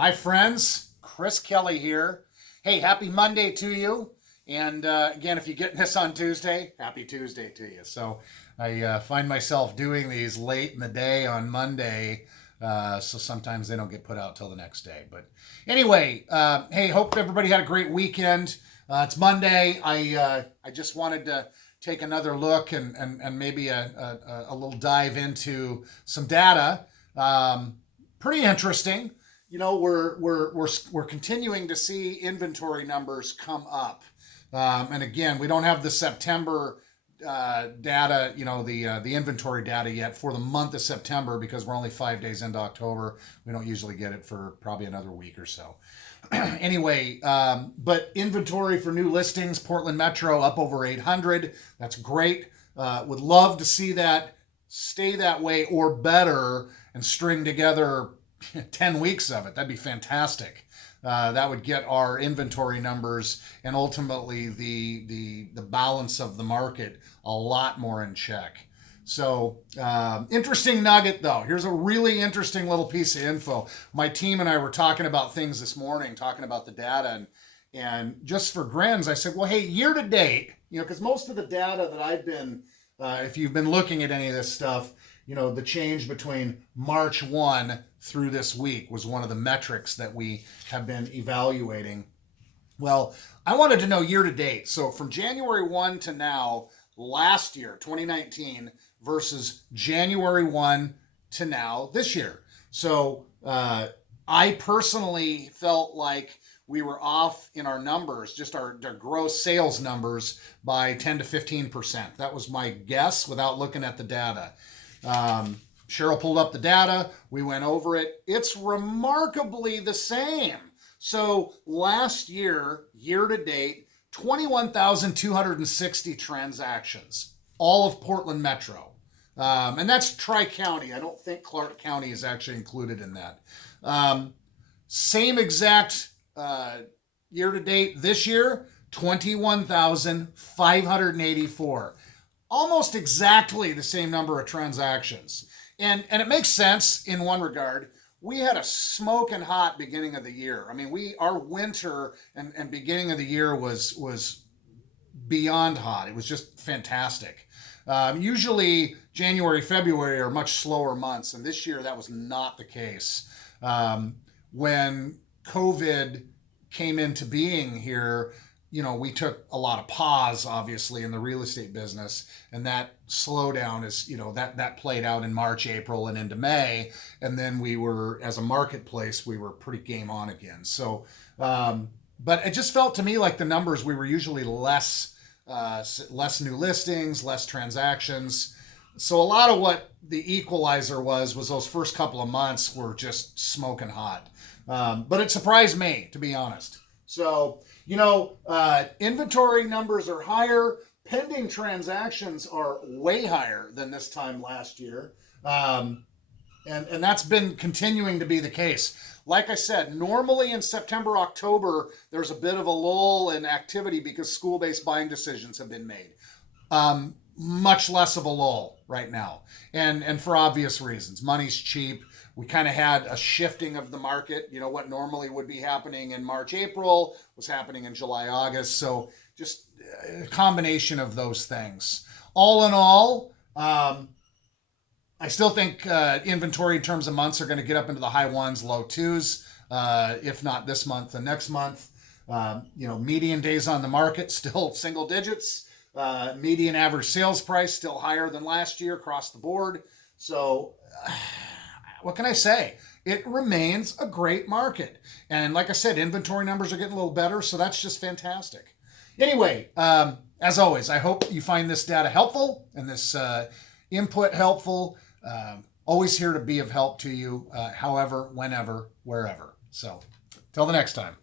Hi, friends. Chris Kelly here. Hey, happy Monday to you. And again, if you're getting this on Tuesday, happy Tuesday to you. So I find myself doing these late in the day on Monday. So sometimes they don't get put out till the next day. But anyway, hey, hope everybody had a great weekend. It's Monday. I just wanted to take another look and maybe a little dive into some data. Pretty interesting. We're continuing to see inventory numbers come up, and again, we don't have the September data, the inventory data yet for the month of September because we're only 5 days into October. We don't usually get it for probably another week or so. Anyway, but inventory for new listings, Portland Metro up over 800. That's great. Would love to see that stay that way or better and string together 10 weeks of it. That'd be fantastic. That would get our inventory numbers and ultimately the balance of the market a lot more in check. So interesting nugget though. Here's a really interesting little piece of info. My team and I were talking about things this morning, talking about the data, and just for grins, I said, well, hey, year to date, because most of the data that I've been, if you've been looking at any of this stuff, the change between March 1 through this week was one of the metrics that we have been evaluating. Well, I wanted to know year to date. So from January 1 to now, last year, 2019, versus January 1 to now this year. So I personally felt like we were off in our numbers, just our gross sales numbers by 10 to 15%. That was my guess without looking at the data. Cheryl pulled up the data. We went over it. It's remarkably the same. So last year, year to date, 21,260 transactions, all of Portland Metro. And that's Tri-County. I don't think Clark County is actually included in that. Same exact year to date this year, 21,584. Almost exactly the same number of transactions. And it makes sense in one regard. We had a smoking hot beginning of the year. I mean, our winter and beginning of the year was beyond hot. It was just fantastic. Usually January, February are much slower months, and this year that was not the case. When COVID came into being here, we took a lot of pause, obviously, in the real estate business, and that slowdown is, that played out in March, April, and into May, and then we were, as a marketplace, we were pretty game on again. So, but it just felt to me like the numbers, we were usually less new listings, less transactions. So a lot of what the equalizer was those first couple of months were just smoking hot. But it surprised me, to be honest. So, inventory numbers are higher. Pending transactions are way higher than this time last year. And that's been continuing to be the case. Like I said, normally in September, October, there's a bit of a lull in activity because school-based buying decisions have been made. Much less of a lull right now. And for obvious reasons. Money's cheap. We kind of had a shifting of the market. What normally would be happening in March, April was happening in July, August. So just a combination of those things. All in all, I still think inventory in terms of months are going to get up into the high ones, low twos, if not this month, the next month. Median days on the market still single digits. Median average sales price still higher than last year across the board. So what can I say? It remains a great market. And like I said, inventory numbers are getting a little better, so that's just fantastic. Anyway, as always, I hope you find this data helpful and this input helpful. Always here to be of help to you, however, whenever, wherever. So, till the next time.